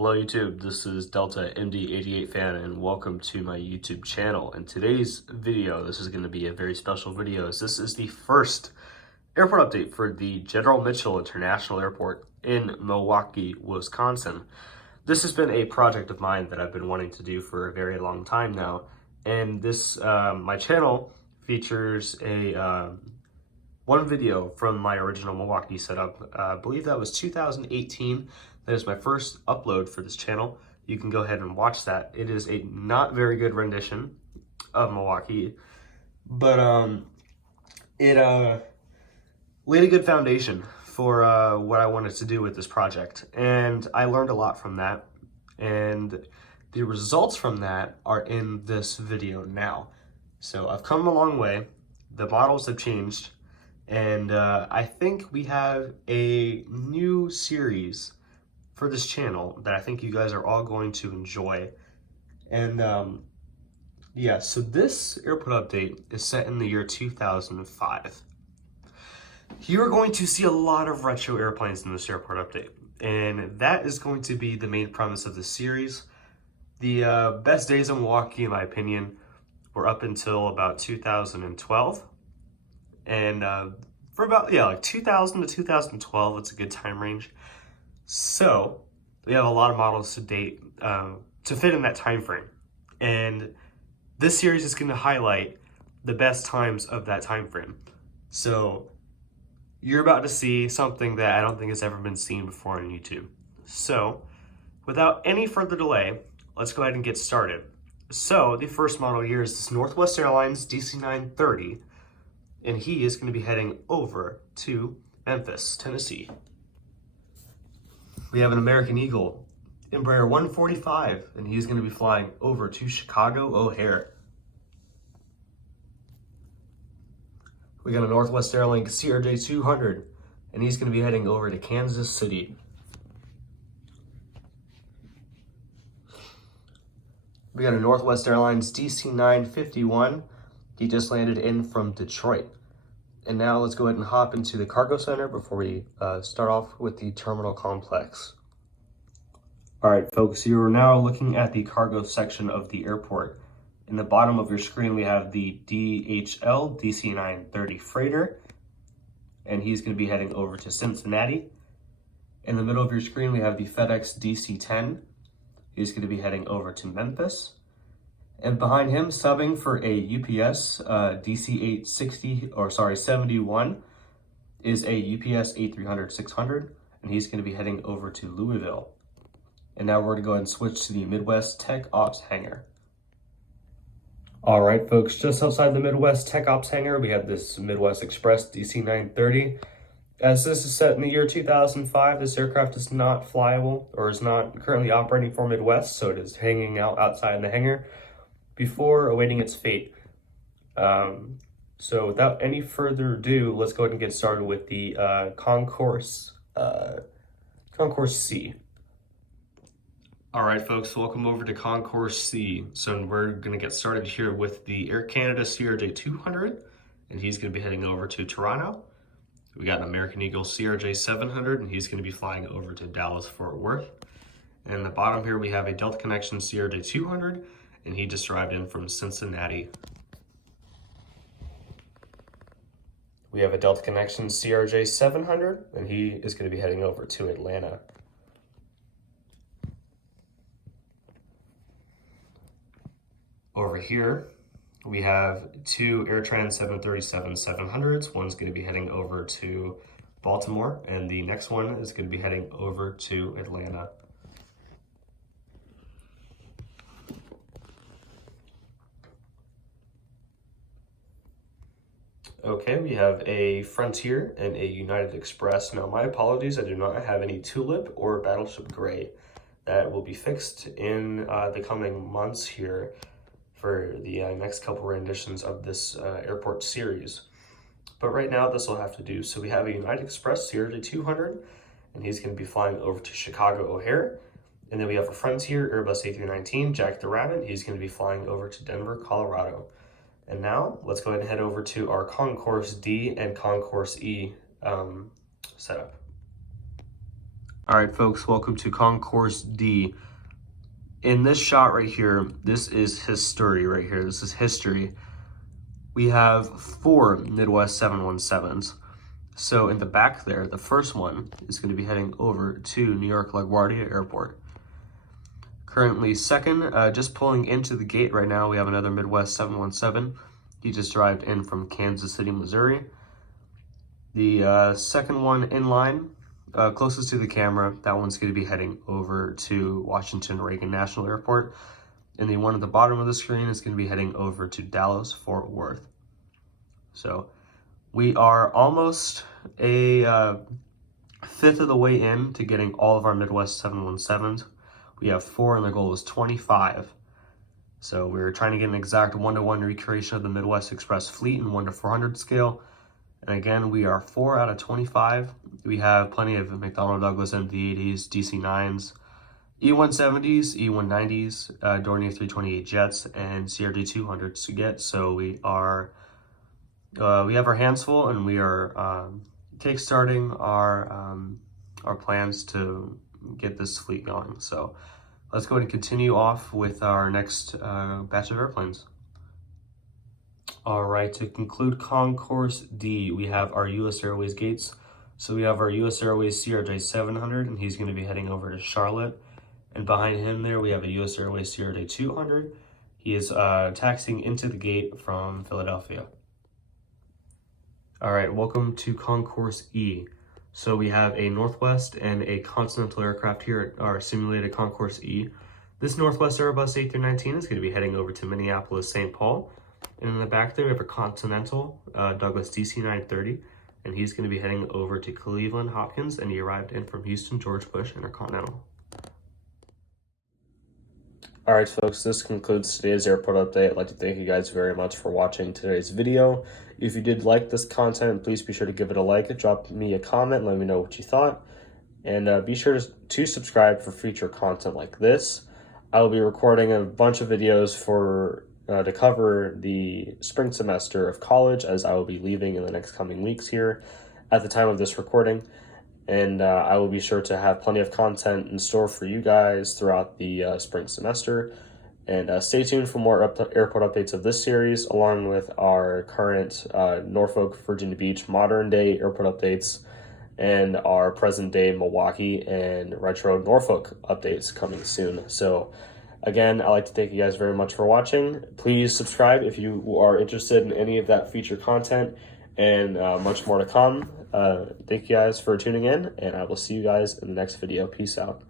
Hello YouTube, this is Delta MD88 fan and welcome to my YouTube channel. In today's video, this is going to be a very special video as this is the first airport update for the General Mitchell International Airport in Milwaukee, Wisconsin. This has been a project of mine that I've been wanting to do for a very long time now, and this my channel features a one video from my original Milwaukee setup. I believe that was 2018. That is my first upload for this channel. You can go ahead and watch that. It is a not very good rendition of Milwaukee, but it laid a good foundation for what I wanted to do with this project. And I learned a lot from that. And the results from that are in this video now. So I've come a long way. The models have changed. And I think we have a new series for this channel that I think you guys are all going to enjoy. And yeah, so this airport update is set in the year 2005. You are going to see a lot of retro airplanes in this airport update, and that is going to be the main premise of the series. The best days in Milwaukee, in my opinion, were up until about 2012. And for about, like 2000 to 2012, it's a good time range. So we have a lot of models to date to fit in that time frame. And this series is going to highlight the best times of that time frame. So you're about to see something that I don't think has ever been seen before on YouTube. So without any further delay, let's go ahead and get started. So the first model here is this Northwest Airlines DC-930. And he is going to be heading over to Memphis, Tennessee. We have an American Eagle, Embraer 145, and he's going to be flying over to Chicago O'Hare. We got a Northwest Airlines CRJ 200, and he's going to be heading over to Kansas City. We got a Northwest Airlines DC-951. He just landed in from Detroit. And now let's go ahead and hop into the cargo center before we start off with the terminal complex. All right, folks, you're now looking at the cargo section of the airport. In the bottom of your screen, we have the DHL DC-930 freighter, and he's going to be heading over to Cincinnati. In the middle of your screen, we have the FedEx DC-10. He's going to be heading over to Memphis. And behind him, subbing for a UPS DC-860, 71, is a UPS 8300-600, and he's going to be heading over to Louisville. And now we're going to go ahead and switch to the Midwest Tech Ops hangar. All right, folks, just outside the Midwest Tech Ops hangar, we have this Midwest Express DC-930. As this is set in the year 2005, this aircraft is not flyable or is not currently operating for Midwest, so it is hanging out outside in the hangar before awaiting its fate. So without any further ado, let's go ahead and get started with the Concourse C. All right, folks, welcome over to Concourse C. So we're going to get started here with the Air Canada CRJ 200, and he's going to be heading over to Toronto. We got an American Eagle CRJ 700, and he's going to be flying over to Dallas, Fort Worth. And in the bottom here, we have a Delta Connection CRJ 200, and he just arrived in from Cincinnati. We have a Delta Connection CRJ 700, and he is going to be heading over to Atlanta. Over here, we have two AirTran 737-700s. One's going to be heading over to Baltimore, and the next one is going to be heading over to Atlanta. Okay, we have a Frontier and a United Express. Now, my apologies, I do not have any Tulip or Battleship Gray. That will be fixed in the coming months here for the next couple renditions of this airport series. But right now, this will have to do. So we have a United Express CRJ 200, and he's going to be flying over to Chicago O'Hare. And then we have a Frontier Airbus A319, Jack the Rabbit. He's going to be flying over to Denver, Colorado. And now let's go ahead and head over to our Concourse D and Concourse E setup. All right, folks, welcome to Concourse D. In this shot right here, this is history right here. This is history. We have 4 Midwest 717s. So in the back there, the first one is going to be heading over to New York LaGuardia Airport. Currently second, just pulling into the gate right now, we have another Midwest 717. He just arrived in from Kansas City, Missouri. The second one in line, closest to the camera, that one's going to be heading over to Washington Reagan National Airport. And the one at the bottom of the screen is going to be heading over to Dallas, Fort Worth. So we are almost a fifth of the way in to getting all of our Midwest 717s. We have 4 and the goal is 25. So we're trying to get an exact 1-to-1 recreation of the Midwest Express fleet in 1-to-400 scale. And again, we are 4 out of 25. We have plenty of McDonnell Douglas MD-80s, DC-9s, E-170s, E-190s, Dornier 328 jets, and CRJ-200s to get. So we have our hands full, and we are kickstarting our plans to get this fleet going. So let's go ahead and continue off with our next batch of airplanes. All right, to conclude Concourse D, we have our U.S. Airways gates. So we have our U.S. Airways CRJ-700, and he's going to be heading over to Charlotte. And behind him there, we have a U.S. Airways CRJ-200. He is taxiing into the gate from Philadelphia. All right, welcome to Concourse E. So we have a Northwest and a Continental aircraft here at our simulated Concourse E. This Northwest Airbus A319 is going to be heading over to Minneapolis, St. Paul. And in the back there, we have a Continental Douglas DC-930, and he's going to be heading over to Cleveland Hopkins, and he arrived in from Houston George Bush Intercontinental. All right, folks, this concludes today's airport update. I'd like to thank you guys very much for watching today's video. If you did like this content, please be sure to give it a like, drop me a comment, let me know what you thought, and be sure to subscribe for future content like this. I will be recording a bunch of videos to cover the spring semester of college, as I will be leaving in the next coming weeks here at the time of this recording. And I will be sure to have plenty of content in store for you guys throughout the spring semester. And stay tuned for more airport updates of this series, along with our current Norfolk, Virginia Beach modern day airport updates and our present day Milwaukee and retro Norfolk updates coming soon. So again, I'd like to thank you guys very much for watching. Please subscribe if you are interested in any of that feature content, and much more to come. Thank you guys for tuning in, and I will see you guys in the next video. Peace out.